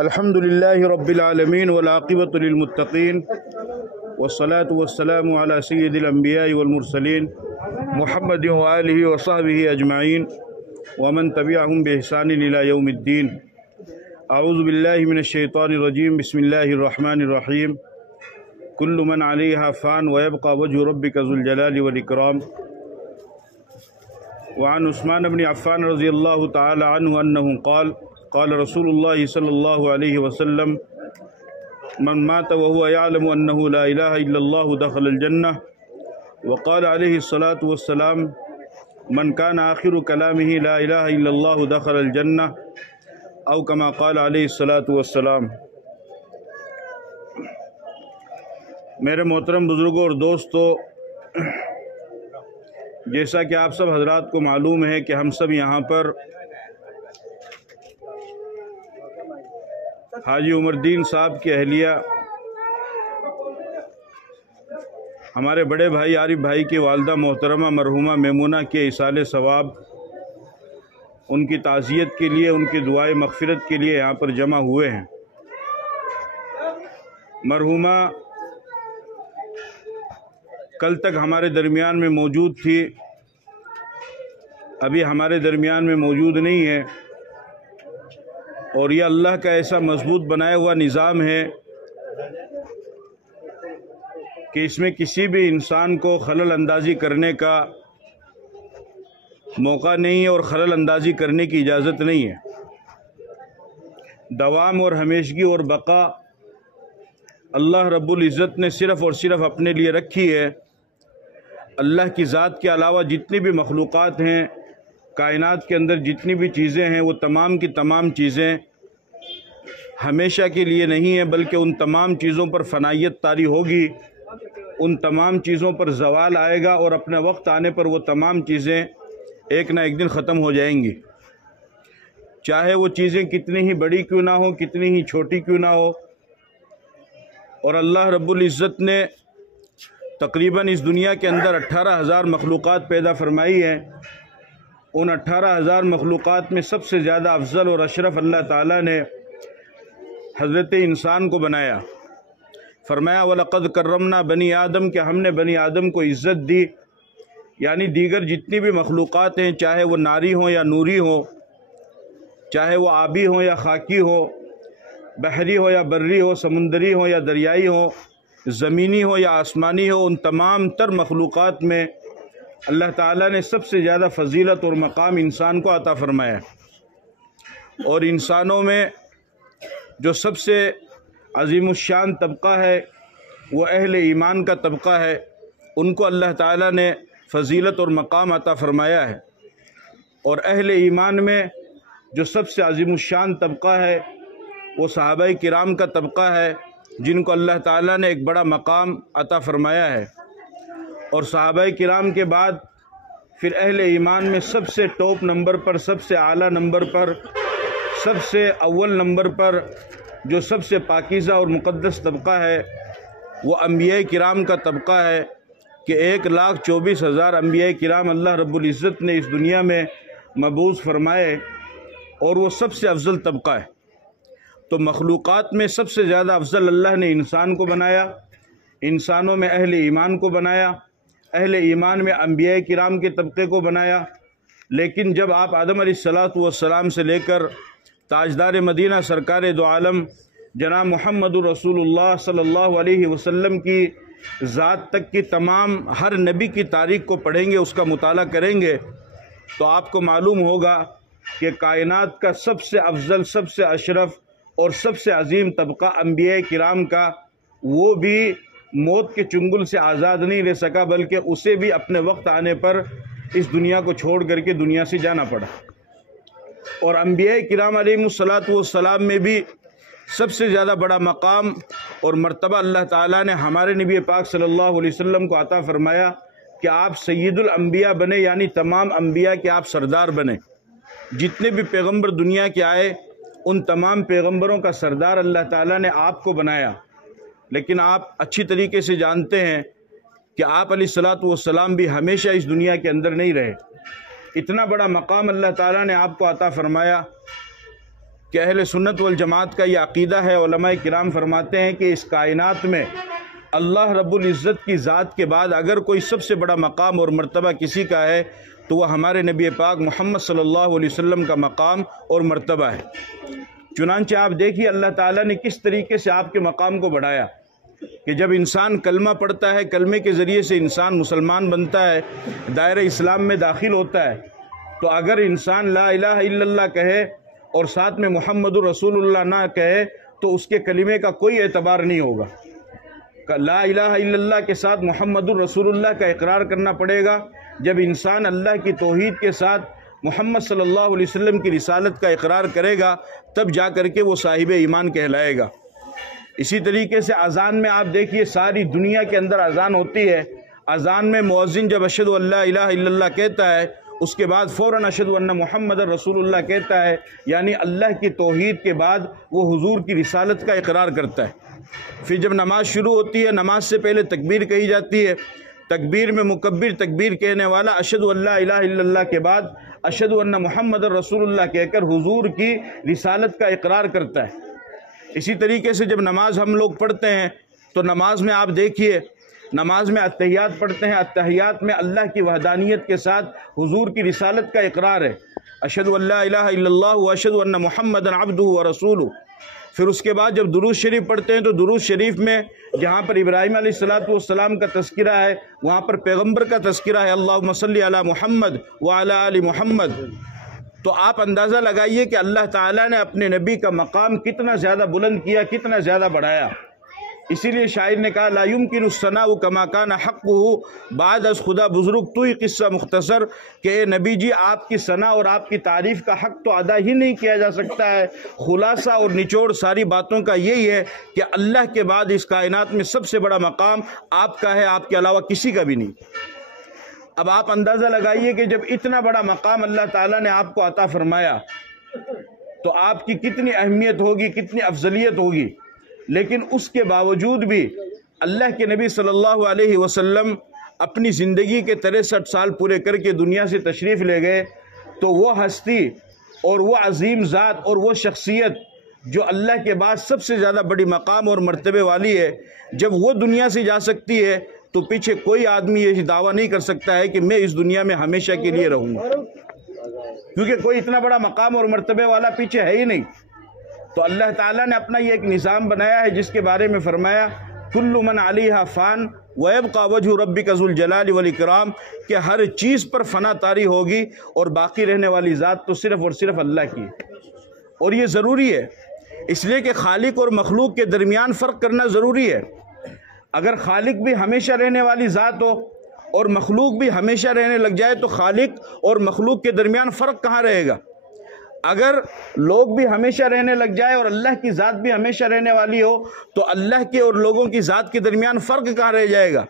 الحمد لله رب العالمين والعاقبة للمتقين والصلاة والسلام على سيد الأنبياء والمرسلين محمد وآله وصحبه أجمعين ومن تبعهم بإحسان إلى يوم الدين. أعوذ بالله من الشيطان الرجيم. بسم الله الرحمن الرحيم. كل من عليها فان ويبقى وجه ربك ذو الجلال والإكرام. وعن عثمان بن عفان رضي الله تعالى عنه أنه قال رسول الله صلى الله عليه وسلم: من مات وهو يعلم أنه لا إله إلا الله دخل الجنة. وقال عليه الصلاة والسلام: من كان آخر كلامه لا إله إلا الله دخل الجنة، أو كما قال عليه الصلاة والسلام. میرے محترم بزرگوں اور دوستو، جیسا کہ آپ سب حضرات کو معلوم ہے کہ ہم سب یہاں پر حاجی عمر الدین صاحب کی اہلیہ ہمارے بڑے بھائی عارف بھائی کی والدہ محترمہ مرحومہ میمونہ کے ایصال ثواب، ان کی تعزیت کے لیے، ان کی دعائے مغفرت کے لیے یہاں پر جمع ہوئے ہیں. مرحومہ کل تک ہمارے درمیان میں موجود تھی، ابھی ہمارے درمیان میں موجود نہیں ہے، اور یہ اللہ کا ایسا مضبوط بنایا ہوا نظام ہے کہ اس میں کسی بھی انسان کو خلل اندازی کرنے کا موقع نہیں ہے اور خلل اندازی کرنے کی اجازت نہیں ہے. دوام اور ہمیشگی اور بقا اللہ رب العزت نے صرف اور صرف اپنے لیے رکھی ہے. اللہ کی ذات کے علاوہ جتنی بھی مخلوقات ہیں، کائنات کے اندر جتنی بھی چیزیں ہیں، وہ تمام کی تمام چیزیں ہمیشہ کے لیے نہیں ہیں، بلکہ ان تمام چیزوں پر فنائیت طاری ہوگی، ان تمام چیزوں پر زوال آئے گا، اور اپنے وقت آنے پر وہ تمام چیزیں ایک نہ ایک دن ختم ہو جائیں گی. چاہے وہ چیزیں کتنی ہی بڑی کیوں نہ ہو، کتنی ہی چھوٹی کیوں نہ ہو. اور اللہ رب العزت نے تقریباً اس دنیا کے اندر 18,000 مخلوقات پیدا فرمائی ہیں. ان 18,000 مخلوقات میں سب سے زیادہ افضل اور اشرف اللہ تعالیٰ نے حضرت انسان کو بنایا. فرمایا: وَلَقَدْ كَرَّمْنَا بَنِي آدم، کہ ہم نے بنی آدم کو عزت دی. یعنی دیگر جتنی بھی مخلوقات ہیں، چاہے وہ ناری ہوں یا نوری ہوں، چاہے وہ آبی ہوں یا خاکی ہو، بحری ہو یا بری ہو، سمندری ہو یا دریائی ہو، زمینی ہو یا آسمانی ہو، ان تمام تر مخلوقات میں اللہ تعالیٰ نے سب سے زیادہ فضیلت اور مقام انسان کو عطا فرمایا. اور انسانوں میں جو سب سے عظیم الشان طبقہ ہے وہ اہل ایمان کا طبقہ ہے. ان کو اللہ تعالیٰ نے فضیلت اور مقام عطا فرمایا ہے. اور اہل ایمان میں جو سب سے عظیم الشان طبقہ ہے وہ صحابہ کرام کا طبقہ ہے، جن کو اللہ تعالیٰ نے ایک بڑا مقام عطا فرمایا ہے. اور صحابہ کرام کے بعد پھر اہل ایمان میں سب سے ٹاپ نمبر پر، سب سے اعلیٰ نمبر پر، سب سے اول نمبر پر جو سب سے پاکیزہ اور مقدس طبقہ ہے وہ انبیاء کرام کا طبقہ ہے، کہ 1,24,000 انبیاء کرام اللہ رب العزت نے اس دنیا میں مبعوث فرمائے، اور وہ سب سے افضل طبقہ ہے. تو مخلوقات میں سب سے زیادہ افضل اللہ نے انسان کو بنایا، انسانوں میں اہل ایمان کو بنایا، اہل ایمان میں انبیاء کرام کے طبقے کو بنایا. لیکن جب آپ آدم علیہ السلام سے لے کر تاجدار مدینہ سرکار دو عالم جناب محمد رسول اللہ صلی اللہ علیہ وسلم کی ذات تک کی تمام ہر نبی کی تاریخ کو پڑھیں گے، اس کا مطالعہ کریں گے، تو آپ کو معلوم ہوگا کہ کائنات کا سب سے افضل، سب سے اشرف اور سب سے عظیم طبقہ انبیاء کرام کا، وہ بھی موت کے چنگل سے آزاد نہیں رہ سکا، بلکہ اسے بھی اپنے وقت آنے پر اس دنیا کو چھوڑ کر کے دنیا سے جانا پڑا. اور انبیاء کرام علیہ السلام میں بھی سب سے زیادہ بڑا مقام اور مرتبہ اللہ تعالیٰ نے ہمارے نبی پاک صلی اللہ علیہ وسلم کو عطا فرمایا کہ آپ سید الانبیاء بنے، یعنی تمام انبیاء کے آپ سردار بنے. جتنے بھی پیغمبر دنیا کے آئے ان تمام پیغمبروں کا سردار اللہ تعالیٰ نے آپ کو بنایا. لیکن آپ اچھی طریقے سے جانتے ہیں کہ آپ علیہ السلام بھی ہمیشہ اس دنیا کے اندر نہیں رہے. اتنا بڑا مقام اللہ تعالیٰ نے آپ کو عطا فرمایا کہ اہل سنت والجماعت کا یہ عقیدہ ہے۔ علماء کرام فرماتے ہیں کہ اس کائنات میں اللہ رب العزت کی ذات کے بعد اگر کوئی سب سے بڑا مقام اور مرتبہ کسی کا ہے تو وہ ہمارے نبی پاک محمد صلی اللہ علیہ وسلم کا مقام اور مرتبہ ہے۔ چنانچہ آپ دیکھیے اللہ تعالیٰ نے کس طریقے سے آپ کے مقام کو بڑھایا کہ جب انسان کلمہ پڑھتا ہے، کلمے کے ذریعے سے انسان مسلمان بنتا ہے، دائرہ اسلام میں داخل ہوتا ہے، تو اگر انسان لا الہ الا اللہ کہے اور ساتھ میں محمد الرسول اللہ نہ کہے تو اس کے کلمے کا کوئی اعتبار نہیں ہوگا۔ لا الہ الا اللہ کے ساتھ محمد الرسول اللہ کا اقرار کرنا پڑے گا۔ جب انسان اللہ کی توحید کے ساتھ محمد صلی اللہ علیہ وسلم کی رسالت کا اقرار کرے گا تب جا کر کے وہ صاحب ایمان کہلائے گا۔ اسی طریقے سے اذان میں آپ دیکھیے ساری دنیا کے اندر اذان ہوتی ہے، اذان میں مؤذن جب اشہد ان لا الہ الا اللہ کہتا ہے اس کے بعد فوراً اشہد ان محمد رسول اللہ کہتا ہے، یعنی اللہ کی توحید کے بعد وہ حضور کی رسالت کا اقرار کرتا ہے۔ پھر جب نماز شروع ہوتی ہے نماز سے پہلے تکبیر کہی جاتی ہے، تکبیر میں مکبر تکبیر کہنے والا اشہد ان لا الہ الا اللہ کے بعد اشہد ان محمد رسول اللہ کہہ کر حضور کی رسالت کا اقرار کرتا ہے۔ اسی طریقے سے جب نماز ہم لوگ پڑھتے ہیں تو نماز میں آپ دیکھیے نماز میں اتحیات پڑھتے ہیں، اتحیات میں اللہ کی وحدانیت کے ساتھ حضور کی رسالت کا اقرار ہے، اشہد ان لا الہ الا اللہ واشہد ان محمد عبدہ ورسولہ۔ پھر اس کے بعد جب درود شریف پڑھتے ہیں تو درود شریف میں جہاں پر ابراہیم علیہ السلام کا تذکرہ ہے وہاں پر پیغمبر کا تذکرہ ہے، اللہم صلی علی محمد وعلی آل محمد۔ تو آپ اندازہ لگائیے کہ اللہ تعالیٰ نے اپنے نبی کا مقام کتنا زیادہ بلند کیا، کتنا زیادہ بڑھایا۔ اسی لیے شاعر نے کہا لا یمکن الثناء کما کان حقہ بعد از خدا بزرگ تو ہی قصہ مختصر، کہ اے نبی جی آپ کی ثنا اور آپ کی تعریف کا حق تو ادا ہی نہیں کیا جا سکتا ہے۔ خلاصہ اور نچوڑ ساری باتوں کا یہی ہے کہ اللہ کے بعد اس کائنات میں سب سے بڑا مقام آپ کا ہے، آپ کے علاوہ کسی کا بھی نہیں۔ اب آپ اندازہ لگائیے کہ جب اتنا بڑا مقام اللہ تعالیٰ نے آپ کو عطا فرمایا تو آپ کی کتنی اہمیت ہوگی، کتنی افضلیت ہوگی۔ لیکن اس کے باوجود بھی اللہ کے نبی صلی اللہ علیہ وسلم اپنی زندگی کے 63 سال پورے کر کے دنیا سے تشریف لے گئے، تو وہ ہستی اور وہ عظیم ذات اور وہ شخصیت جو اللہ کے بعد سب سے زیادہ بڑی مقام اور مرتبے والی ہے، جب وہ دنیا سے جا سکتی ہے تو پیچھے کوئی آدمی یہ دعویٰ نہیں کر سکتا ہے کہ میں اس دنیا میں ہمیشہ کے لیے رہوں گا، کیونکہ کوئی اتنا بڑا مقام اور مرتبے والا پیچھے ہے ہی نہیں۔ تو اللہ تعالیٰ نے اپنا یہ ایک نظام بنایا ہے جس کے بارے میں فرمایا کل من علیہا فان ویبقى وجہ ربک ذو الجلال والاکرام، کہ ہر چیز پر فنا طاری ہوگی اور باقی رہنے والی ذات تو صرف اور صرف اللہ کی ہے۔ اور یہ ضروری ہے اس لیے کہ خالق اور مخلوق کے درمیان فرق کرنا ضروری ہے۔ اگر خالق بھی ہمیشہ رہنے والی ذات ہو اور مخلوق بھی ہمیشہ رہنے لگ جائے تو خالق اور مخلوق کے درمیان فرق کہاں رہے گا؟ اگر لوگ بھی ہمیشہ رہنے لگ جائے اور اللہ کی ذات بھی ہمیشہ رہنے والی ہو تو اللہ کے اور لوگوں کی ذات کے درمیان فرق کہاں رہ جائے گا؟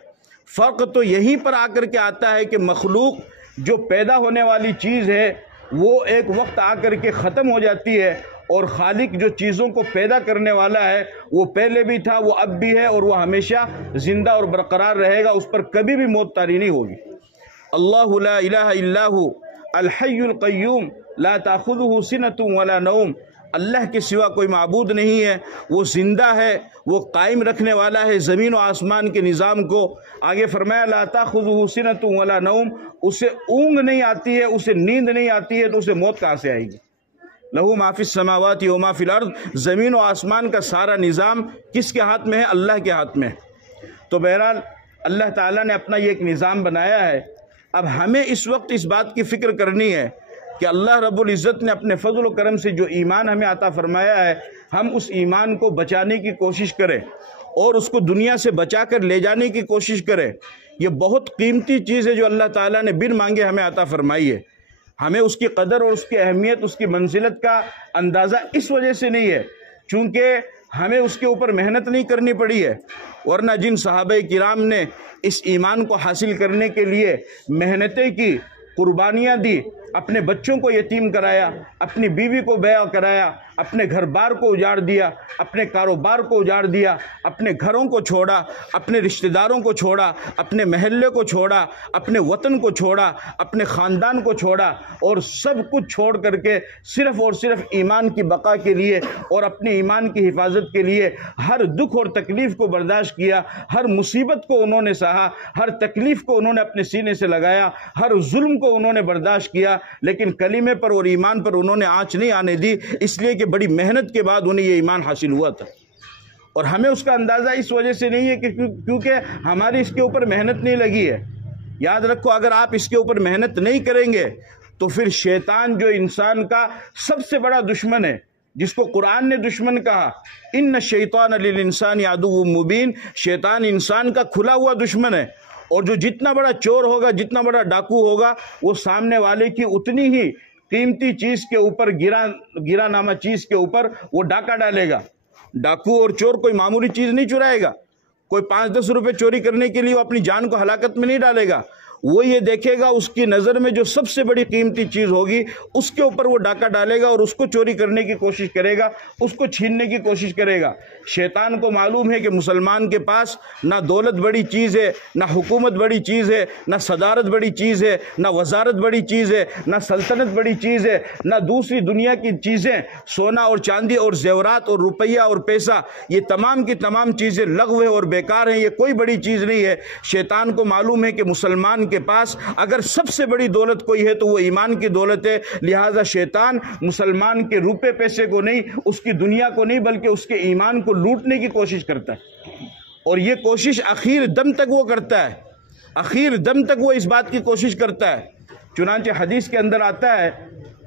فرق تو یہیں پر آ کر کے آتا ہے کہ مخلوق جو پیدا ہونے والی چیز ہے وہ ایک وقت آ کر کے ختم ہو جاتی ہے، اور خالق جو چیزوں کو پیدا کرنے والا ہے وہ پہلے بھی تھا، وہ اب بھی ہے، اور وہ ہمیشہ زندہ اور برقرار رہے گا، اس پر کبھی بھی موت طاری نہیں ہوگی۔ اللہ لا الہ الا ہو الحی القیوم لا تاخذہ سنۃ ولا نوم، اللہ کے سوا کوئی معبود نہیں ہے، وہ زندہ ہے، وہ قائم رکھنے والا ہے زمین و آسمان کے نظام کو۔ آگے فرمایا لا تاخذہ سنۃ ولا نوم، اسے اونگ نہیں آتی ہے، اسے نیند نہیں آتی ہے، تو اسے موت کہاں سے آئے گی؟ لہو ما فی السماوات و ما فی الارض، زمین و آسمان کا سارا نظام کس کے ہاتھ میں ہے؟ اللہ کے ہاتھ میں۔ تو بہرحال اللہ تعالیٰ نے اپنا یہ ایک نظام بنایا ہے۔ اب ہمیں اس وقت اس بات کی فکر کرنی ہے کہ اللہ رب العزت نے اپنے فضل و کرم سے جو ایمان ہمیں عطا فرمایا ہے، ہم اس ایمان کو بچانے کی کوشش کریں اور اس کو دنیا سے بچا کر لے جانے کی کوشش کریں۔ یہ بہت قیمتی چیز ہے جو اللہ تعالیٰ نے بن مانگے ہمیں عطا فرمائی ہے۔ ہمیں اس کی قدر اور اس کی اہمیت، اس کی منزلت کا اندازہ اس وجہ سے نہیں ہے چونکہ ہمیں اس کے اوپر محنت نہیں کرنی پڑی ہے، ورنہ جن صحابہ کرام نے اس ایمان کو حاصل کرنے کے لیے محنتیں کی، قربانیاں دی، اپنے بچوں کو یتیم کرایا، اپنی بیوی کو بیع کرایا، اپنے گھر بار کو اجاڑ دیا، اپنے کاروبار کو اجاڑ دیا، اپنے گھروں کو چھوڑا، اپنے رشتہ داروں کو چھوڑا، اپنے محلے کو چھوڑا، اپنے وطن کو چھوڑا، اپنے خاندان کو چھوڑا، اور سب کچھ چھوڑ کر کے صرف اور صرف ایمان کی بقا کے لیے اور اپنے ایمان کی حفاظت کے لیے ہر دکھ اور تکلیف کو برداشت کیا، ہر مصیبت کو انہوں نے سہا، ہر تکلیف کو انہوں نے اپنے سینے سے لگایا، ہر ظلم کو انہوں نے برداشت کیا، لیکن کلمے پر اور ایمان پر انہوں نے آنچ نہیں آنے دی، اس لیے کہ بڑی محنت کے بعد انہیں یہ ایمان حاصل ہوا تھا۔ اور ہمیں اس کا اندازہ اس وجہ سے نہیں ہے کہ کیونکہ ہماری اس کے اوپر محنت نہیں لگی ہے۔ یاد رکھو، اگر آپ اس کے اوپر محنت نہیں کریں گے تو پھر شیطان جو انسان کا سب سے بڑا دشمن ہے، جس کو قرآن نے دشمن کہا، ان الشیطان للانسان عدو مبین، شیطان انسان کا کھلا ہوا دشمن ہے، اور جو جتنا بڑا چور ہوگا، جتنا بڑا ڈاکو ہوگا، وہ سامنے والے کی اتنی ہی قیمتی چیز کے اوپر، گرا نامہ چیز کے اوپر وہ ڈاکہ ڈالے گا۔ ڈاکو اور چور کوئی معمولی چیز نہیں چرائے گا، کوئی 5-10 روپے چوری کرنے کے لیے وہ اپنی جان کو ہلاکت میں نہیں ڈالے گا، وہ یہ دیکھے گا اس کی نظر میں جو سب سے بڑی قیمتی چیز ہوگی اس کے اوپر وہ ڈاکہ ڈالے گا اور اس کو چوری کرنے کی کوشش کرے گا، اس کو چھیننے کی کوشش کرے گا۔ شیطان کو معلوم ہے کہ مسلمان کے پاس نہ دولت بڑی چیز ہے، نہ حکومت بڑی چیز ہے، نہ صدارت بڑی چیز ہے، نہ وزارت بڑی چیز ہے، نہ سلطنت بڑی چیز ہے، نہ دوسری دنیا کی چیزیں، سونا اور چاندی اور زیورات اور روپیہ اور پیسہ، یہ تمام کی تمام چیزیں لغو اور بیکار ہیں، یہ کوئی بڑی چیز نہیں ہے۔ شیطان کو معلوم ہے کہ مسلمان کے پاس اگر سب سے بڑی دولت کوئی ہے تو وہ ایمان کی دولت ہے، لہذا شیطان مسلمان کے روپے پیسے کو نہیں، اس کی دنیا کو نہیں، بلکہ اس کے ایمان کو لوٹنے کی کوشش کرتا ہے، اور یہ کوشش آخر دم تک وہ کرتا ہے، آخر دم تک وہ اس بات کی کوشش کرتا ہے۔ چنانچہ حدیث کے اندر آتا ہے،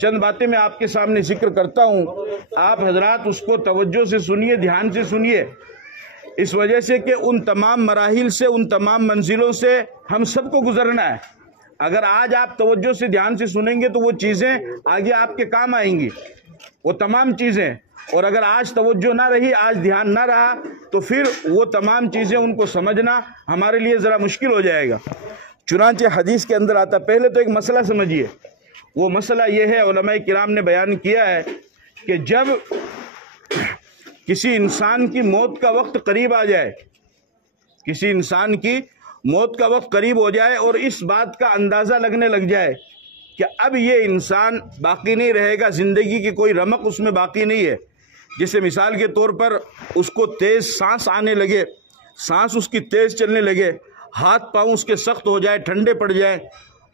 چند باتیں میں آپ کے سامنے ذکر کرتا ہوں، آپ حضرات اس کو توجہ سے سنیے، دھیان سے سنیے، اس وجہ سے کہ ان تمام مراحل سے، ان تمام منزلوں سے ہم سب کو گزرنا ہے۔ اگر آج آپ توجہ سے دھیان سے سنیں گے تو وہ چیزیں آگے آپ کے کام آئیں گی، وہ تمام چیزیں، اور اگر آج توجہ نہ رہی، آج دھیان نہ رہا، تو پھر وہ تمام چیزیں ان کو سمجھنا ہمارے لیے ذرا مشکل ہو جائے گا۔ چنانچہ حدیث کے اندر آتا، پہلے تو ایک مسئلہ سمجھیے، وہ مسئلہ یہ ہے، علماء کرام نے بیان کیا ہے کہ جب کسی انسان کی موت کا وقت قریب آ جائے، کسی انسان کی موت کا وقت قریب ہو جائے اور اس بات کا اندازہ لگنے لگ جائے کہ اب یہ انسان باقی نہیں رہے گا، زندگی کی کوئی رمق اس میں باقی نہیں ہے، جیسے مثال کے طور پر اس کو تیز سانس آنے لگے، سانس اس کی تیز چلنے لگے، ہاتھ پاؤں اس کے سخت ہو جائے، ٹھنڈے پڑ جائیں،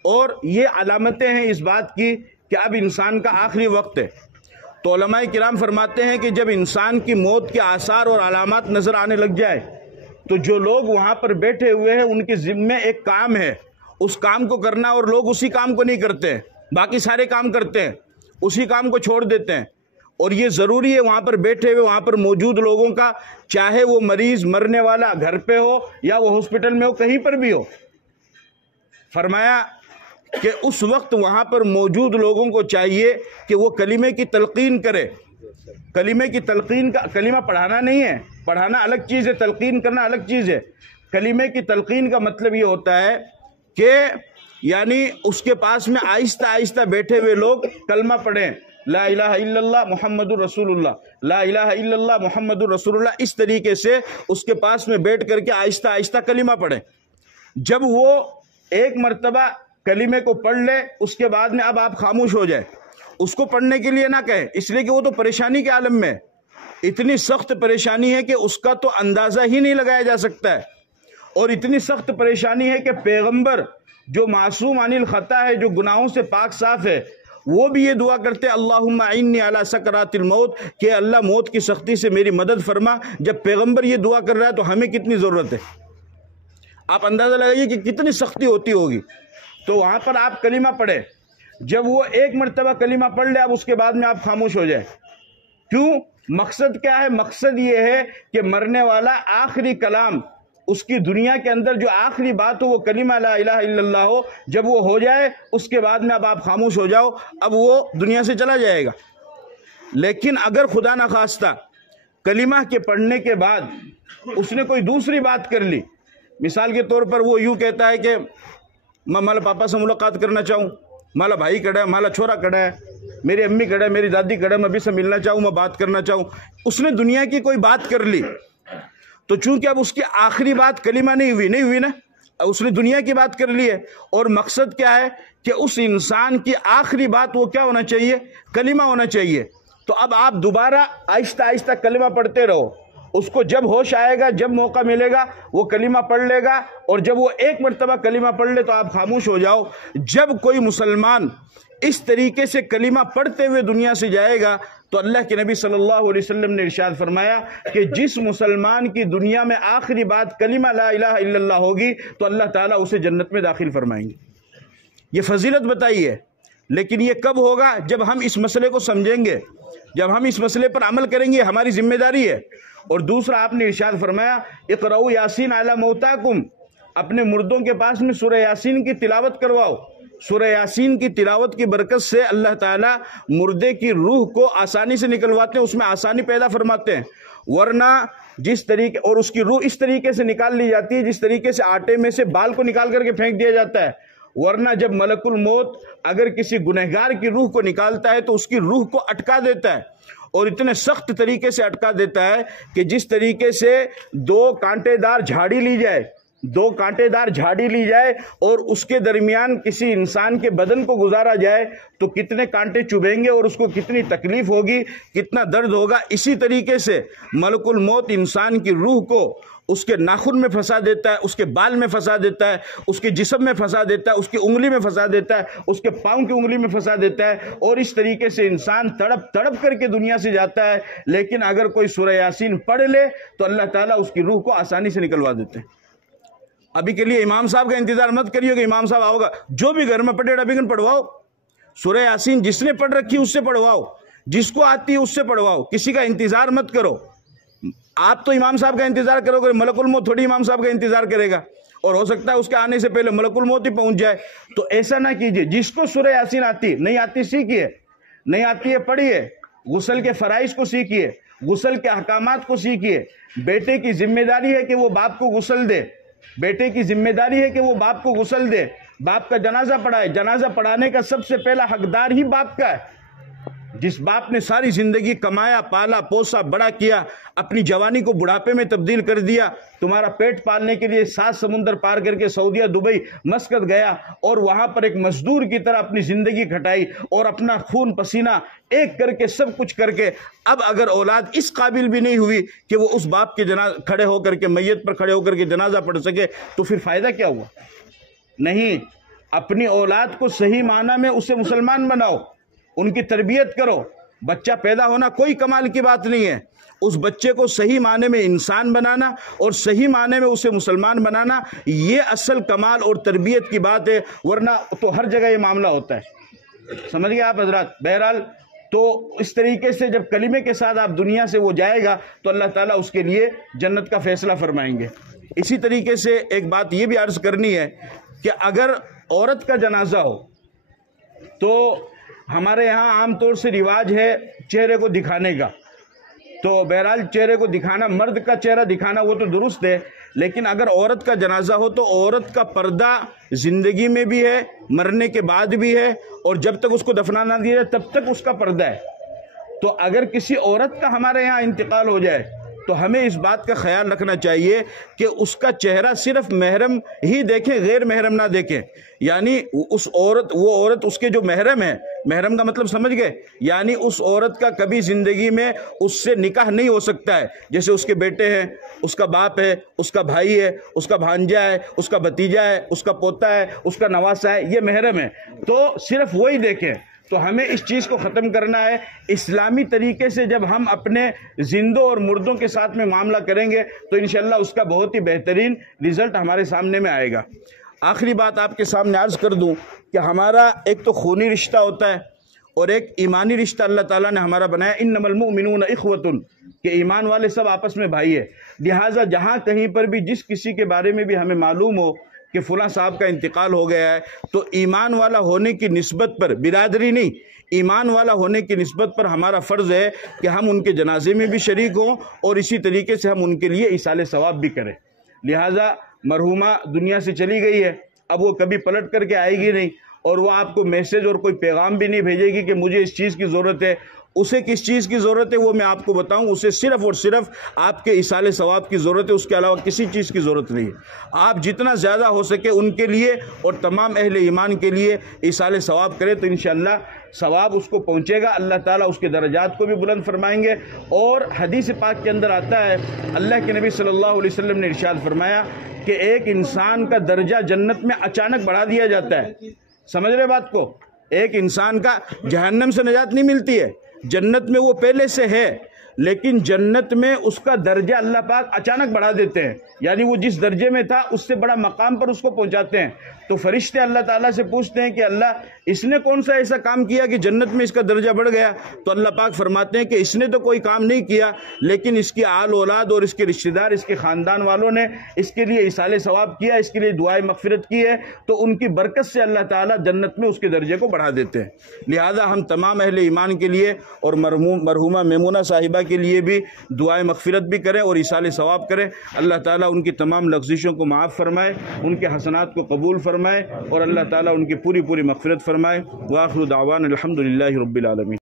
اور یہ علامتیں ہیں اس بات کی کہ اب انسان کا آخری وقت ہے۔ تو علماء کرام فرماتے ہیں کہ جب انسان کی موت کے آثار اور علامات نظر آنے لگ جائے تو جو لوگ وہاں پر بیٹھے ہوئے ہیں ان کے ذمے ایک کام ہے، اس کام کو کرنا، اور لوگ اسی کام کو نہیں کرتے، باقی سارے کام کرتے ہیں، اسی کام کو چھوڑ دیتے ہیں، اور یہ ضروری ہے وہاں پر بیٹھے ہوئے، وہاں پر موجود لوگوں کا، چاہے وہ مریض مرنے والا گھر پہ ہو یا وہ ہاسپٹل میں ہو، کہیں پر بھی ہو، فرمایا کہ اس وقت وہاں پر موجود لوگوں کو چاہیے کہ وہ کلمے کی تلقین کرے۔ کلمے کی تلقین کا، کلمہ پڑھانا نہیں ہے، پڑھانا الگ چیز ہے، تلقین کرنا الگ چیز ہے۔ کلمے کی تلقین کا مطلب یہ ہوتا ہے کہ یعنی اس کے پاس میں آہستہ آہستہ بیٹھے ہوئے لوگ کلمہ پڑھیں، لا الہ الا اللہ محمد الرسول اللہ، لا الہ الا اللہ محمد الرسول اللہ، اس طریقے سے اس کے پاس میں بیٹھ کر کے آہستہ آہستہ کلمہ پڑھیں۔ جب وہ ایک مرتبہ کلمے کو پڑھ لے، اس کے بعد میں اب آپ خاموش ہو جائے، اس کو پڑھنے کے لیے نہ کہیں، اس لیے کہ وہ تو پریشانی کے عالم میں، اتنی سخت پریشانی ہے کہ اس کا تو اندازہ ہی نہیں لگایا جا سکتا ہے، اور اتنی سخت پریشانی ہے کہ پیغمبر جو معصوم عن الخطا ہے، جو گناہوں سے پاک صاف ہے، وہ بھی یہ دعا کرتے اللہم اعنی علی سکرات الموت، کہ اللہ موت کی سختی سے میری مدد فرما۔ جب پیغمبر یہ دعا کر رہا ہے تو ہمیں کتنی ضرورت ہے، آپ اندازہ لگائیے کہ کتنی سختی ہوتی ہوگی۔ تو وہاں پر آپ کلمہ پڑھیں، جب وہ ایک مرتبہ کلمہ پڑھ لے، اب اس کے بعد میں آپ خاموش ہو جائیں۔ کیوں؟ مقصد کیا ہے؟ مقصد یہ ہے کہ مرنے والا آخری کلام، اس کی دنیا کے اندر جو آخری بات ہو وہ کلمہ لا الہ الا اللہ ہو، جب وہ ہو جائے اس کے بعد میں اب آپ خاموش ہو جاؤ، اب وہ دنیا سے چلا جائے گا۔ لیکن اگر خدا نخواستہ کلمہ کے پڑھنے کے بعد اس نے کوئی دوسری بات کر لی، مثال کے طور پر وہ یوں کہتا ہے کہ میں مالا پاپا سے ملاقات کرنا چاہوں، مالا بھائی کھڑا ہے، مالا چھوڑا کھڑا ہے، میری امی کھڑا ہے، میری دادی کھڑا ہے، میں بھی سے ملنا چاہوں، میں بات کرنا چاہوں. اس نے دنیا کی کوئی بات کر لی تو چونکہ اب اس کی آخری بات کلمہ نہیں ہوئی نا، اس نے دنیا کی بات کر لی ہے. اور مقصد کیا ہے کہ اس انسان کی آخری بات وہ کیا ہونا چاہیے؟ کلمہ ہونا چاہیے. تو اب آپ دوبارہ آہستہ آہستہ کلمہ پڑھتے رہو. اس کو جب ہوش آئے گا، جب موقع ملے گا وہ کلمہ پڑھ لے گا. اور جب وہ ایک مرتبہ کلمہ پڑھ لے تو آپ خاموش ہو جاؤ. جب کوئی مسلمان اس طریقے سے کلمہ پڑھتے ہوئے دنیا سے جائے گا تو اللہ کے نبی صلی اللہ علیہ وسلم نے ارشاد فرمایا کہ جس مسلمان کی دنیا میں آخری بات کلمہ لا الہ الا اللہ ہوگی تو اللہ تعالیٰ اسے جنت میں داخل فرمائیں گے. یہ فضیلت بتائی ہے. لیکن یہ کب ہوگا؟ جب ہم اس مسئلے کو سمجھیں گے، جب ہم اس مسئلے پر عمل کریں گے. ہماری ذمہ داری ہے. اور دوسرا آپ نے ارشاد فرمایا اقرؤوا یاسین علی موتاکم، اپنے مردوں کے پاس میں سورہ یاسین کی تلاوت کرواؤ. سورہ یاسین کی تلاوت کی برکت سے اللہ تعالیٰ مردے کی روح کو آسانی سے نکلواتے ہیں، اس میں آسانی پیدا فرماتے ہیں. ورنہ جس طریقے، اور اس کی روح اس طریقے سے نکال لی جاتی ہے جس طریقے سے آٹے میں سے بال کو نکال کر کے پھینک دیا جاتا ہے. ورنہ جب ملک الموت اگر کسی گنہگار کی روح کو نکالتا ہے تو اس کی روح کو اٹکا دیتا ہے، اور اتنے سخت طریقے سے اٹکا دیتا ہے کہ جس طریقے سے دو کانٹے دار جھاڑی لی جائے اور اس کے درمیان کسی انسان کے بدن کو گزارا جائے تو کتنے کانٹے چبھیں گے اور اس کو کتنی تکلیف ہوگی، کتنا درد ہوگا. اسی طریقے سے ملک الموت انسان کی روح کو اس کے ناخن میں پھنسا دیتا ہے، اس کے بال میں پھنسا دیتا ہے، اس کے جسم میں پھنسا دیتا ہے، اس کی انگلی میں پھنسا دیتا ہے، اس کے پاؤں کی انگلی میں پھنسا دیتا ہے. اور اس طریقے سے انسان تڑپ تڑپ کر کے دنیا سے جاتا ہے. لیکن اگر کوئی سورہ یاسین پڑھ لے تو اللہ تعالیٰ اس کی روح کو آسانی سے نکلوا دیتے ہیں. ابھی کے لیے امام صاحب کا انتظار مت کریو کہ امام صاحب آؤ گا. جو بھی گھر میں پڑھے ابھی پڑھواؤ. سورہ یاسین جس نے پڑھ رکھی اس سے پڑھواؤ، جس کو آتی ہے اس سے پڑھواؤ. کسی کا انتظار مت کرو. آپ تو امام صاحب کا انتظار کرو گے، ملک الموت تھوڑی امام صاحب کا انتظار کرے گا، اور ہو سکتا ہے اس کے آنے سے پہلے ملک الموت ہی پہنچ جائے. تو ایسا نہ کیجئے. جس کو سورہ یاسین آتی، نہیں آتی سیکھیے، نہیں آتی ہے پڑھیے. غسل کے فرائض کو سیکھیے، غسل کے احکامات کو سیکھیے. بیٹے کی ذمہ داری ہے کہ وہ باپ کو غسل دے، بیٹے کی ذمہ داری ہے کہ وہ باپ کو غسل دے، باپ کا جنازہ پڑھائے. جنازہ پڑھانے کا سب سے پہلا حقدار ہی باپ کا ہے. جس باپ نے ساری زندگی کمایا، پالا پوسا، بڑا کیا، اپنی جوانی کو بڑھاپے میں تبدیل کر دیا، تمہارا پیٹ پالنے کے لیے 7 سمندر پار کر کے سعودیہ، دبئی، مسقط گیا اور وہاں پر ایک مزدور کی طرح اپنی زندگی کھٹائی اور اپنا خون پسینہ ایک کر کے سب کچھ کر کے اب اگر اولاد اس قابل بھی نہیں ہوئی کہ وہ اس باپ کے کھڑے ہو کر کے میت پر کھڑے ہو کر کے جنازہ پڑھ سکے تو پھر فائدہ کیا ہوا؟ نہیں. اپنی اولاد کو صحیح معنی میں اسے مسلمان بناؤ، ان کی تربیت کرو. بچہ پیدا ہونا کوئی کمال کی بات نہیں ہے. اس بچے کو صحیح معنی میں انسان بنانا اور صحیح معنی میں اسے مسلمان بنانا، یہ اصل کمال اور تربیت کی بات ہے. ورنہ تو ہر جگہ یہ معاملہ ہوتا ہے. سمجھ گئے آپ حضرات؟ بہرحال تو اس طریقے سے جب کلمے کے ساتھ آپ دنیا سے وہ جائے گا تو اللہ تعالیٰ اس کے لیے جنت کا فیصلہ فرمائیں گے. اسی طریقے سے ایک بات یہ بھی عرض کرنی ہے کہ اگر عورت کا جنازہ ہو تو ہمارے یہاں عام طور سے رواج ہے چہرے کو دکھانے کا. تو بہرحال چہرے کو دکھانا، مرد کا چہرہ دکھانا وہ تو درست ہے، لیکن اگر عورت کا جنازہ ہو تو عورت کا پردہ زندگی میں بھی ہے، مرنے کے بعد بھی ہے، اور جب تک اس کو دفنا نہ دیا جائے تب تک اس کا پردہ ہے. تو اگر کسی عورت کا ہمارے یہاں انتقال ہو جائے تو ہمیں اس بات کا خیال رکھنا چاہیے کہ اس کا چہرہ صرف محرم ہی دیکھیں، غیر محرم نہ دیکھیں. یعنی وہ عورت اس کے جو محرم ہے، محرم کا مطلب سمجھ گئے، یعنی اس عورت کا کبھی زندگی میں اس سے نکاح نہیں ہو سکتا ہے. جیسے اس کے بیٹے ہیں، اس کا باپ ہے، اس کا بھائی ہے، اس کا بھانجا ہے، اس کا بھتیجا ہے، اس کا پوتا ہے، اس کا نواسا ہے، یہ محرم ہے. تو صرف وہی دیکھیں. تو ہمیں اس چیز کو ختم کرنا ہے. اسلامی طریقے سے جب ہم اپنے زندوں اور مردوں کے ساتھ میں معاملہ کریں گے تو انشاءاللہ اس کا بہت ہی بہترین رزلٹ ہمارے سامنے میں آئے گا. آخری بات آپ کے سامنے عرض کر دوں کہ ہمارا ایک تو خونی رشتہ ہوتا ہے اور ایک ایمانی رشتہ اللہ تعالیٰ نے ہمارا بنایا. انما المؤمنون اخوۃ، کہ ایمان والے سب آپس میں بھائی ہے. لہٰذا جہاں کہیں پر بھی جس کسی کے بارے میں بھی ہمیں معلوم ہو کہ فلاں صاحب کا انتقال ہو گیا ہے تو ایمان والا ہونے کی نسبت پر، برادری نہیں، ایمان والا ہونے کی نسبت پر ہمارا فرض ہے کہ ہم ان کے جنازے میں بھی شریک ہوں اور اسی طریقے سے ہم ان کے لیے ایصال ثواب بھی کریں. لہٰذا مرحومہ دنیا سے چلی گئی ہے، اب وہ کبھی پلٹ کر کے آئے گی نہیں، اور وہ آپ کو میسیج اور کوئی پیغام بھی نہیں بھیجے گی کہ مجھے اس چیز کی ضرورت ہے، اسے کس چیز کی ضرورت ہے وہ میں آپ کو بتاؤں، اسے صرف اور صرف آپ کے ایصال ثواب کی ضرورت ہے، اس کے علاوہ کسی چیز کی ضرورت نہیں ہے۔ آپ جتنا زیادہ ہو سکے ان کے لیے اور تمام اہل ایمان کے لیے ایصال ثواب کرے تو انشاءاللہ ثواب اس کو پہنچے گا، اللہ تعالیٰ اس کے درجات کو بھی بلند فرمائیں گے۔ اور حدیث پاک کے اندر آتا ہے، اللہ کے نبی صلی اللہ علیہ وسلم نے ارشاد فرمایا کہ ایک انسان کا درجہ جنت میں اچانک بڑھا دیا جاتا ہے۔ سمجھ رہے بات کو؟ ایک انسان کا جہنم سے نجات نہیں ملتی ہے، جنت میں وہ پہلے سے ہے، لیکن جنت میں اس کا درجہ اللہ پاک اچانک بڑھا دیتے ہیں، یعنی وہ جس درجے میں تھا اس سے بڑا مقام پر اس کو پہنچاتے ہیں۔ تو فرشتے اللہ تعالیٰ سے پوچھتے ہیں کہ اللہ اس نے کون سا ایسا کام کیا کہ جنت میں اس کا درجہ بڑھ گیا؟ تو اللہ پاک فرماتے ہیں کہ اس نے تو کوئی کام نہیں کیا، لیکن اس کی آل اولاد اور اس کے رشتہ دار، اس کے خاندان والوں نے اس کے لیے ایصال ثواب کیا، اس کے لیے دعائے مغفرت کی ہے، تو ان کی برکت سے اللہ تعالیٰ جنت میں اس کے درجے کو بڑھا دیتے ہیں۔ لہذا ہم تمام اہل ایمان کے لیے اور مرحومہ میمونہ صاحبہ کے لیے بھی دعائے مغفرت بھی کریں اور ایصال ثواب کریں۔ اللہ تعالیٰ ان کی تمام لغزشوں کو معاف فرمائے، ان کے حسنات کو قبول فرمائے اور اللہ تعالیٰ ان کی پوری مغفرت فرمائے۔ وآخر دعوانا الحمدللہ رب العالمین۔